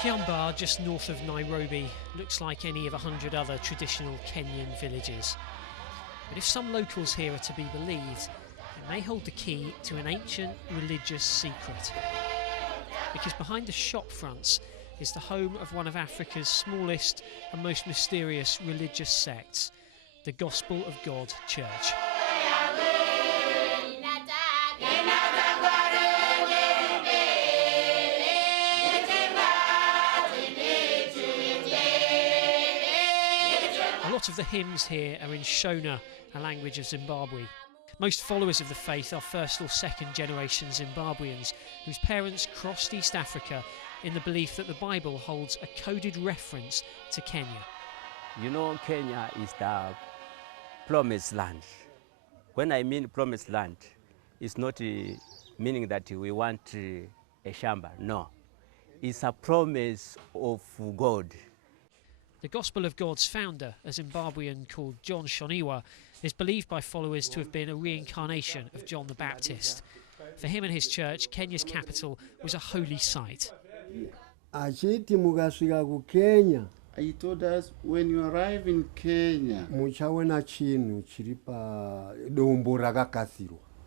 Kiambaa, just north of Nairobi, looks like any of 100 other traditional Kenyan villages. But if some locals here are to be believed, it may hold the key to an ancient religious secret. Because behind the shop fronts is the home of one of Africa's smallest and most mysterious religious sects, the Gospel of God Church. A lot of the hymns here are in Shona, a language of Zimbabwe. Most followers of the faith are first or second generation Zimbabweans whose parents crossed East Africa in the belief that the Bible holds a coded reference to Kenya. You know, Kenya is the promised land. When I mean promised land, it's not meaning that we want a shamba, no. It's a promise of God. The Gospel of God's founder, a Zimbabwean called John Shoniwa, is believed by followers to have been a reincarnation of John the Baptist. For him and his church, Kenya's capital was a holy site. He told us, when you arrive in Kenya,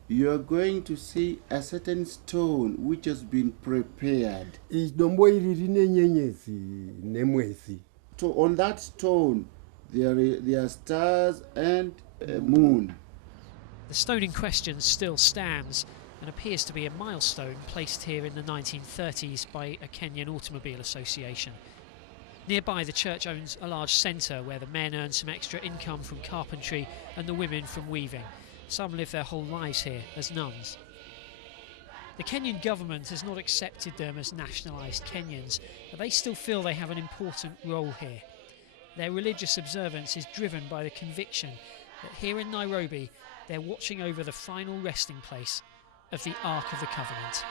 you are going to see a certain stone which has been prepared. So on that stone, there are stars and a moon. The stone in question still stands and appears to be a milestone placed here in the 1930s by a Kenyan automobile association. Nearby, the church owns a large centre where the men earn some extra income from carpentry and the women from weaving. Some live their whole lives here as nuns. The Kenyan government has not accepted them as nationalised Kenyans, but they still feel they have an important role here. Their religious observance is driven by the conviction that here in Nairobi they're watching over the final resting place of the Ark of the Covenant.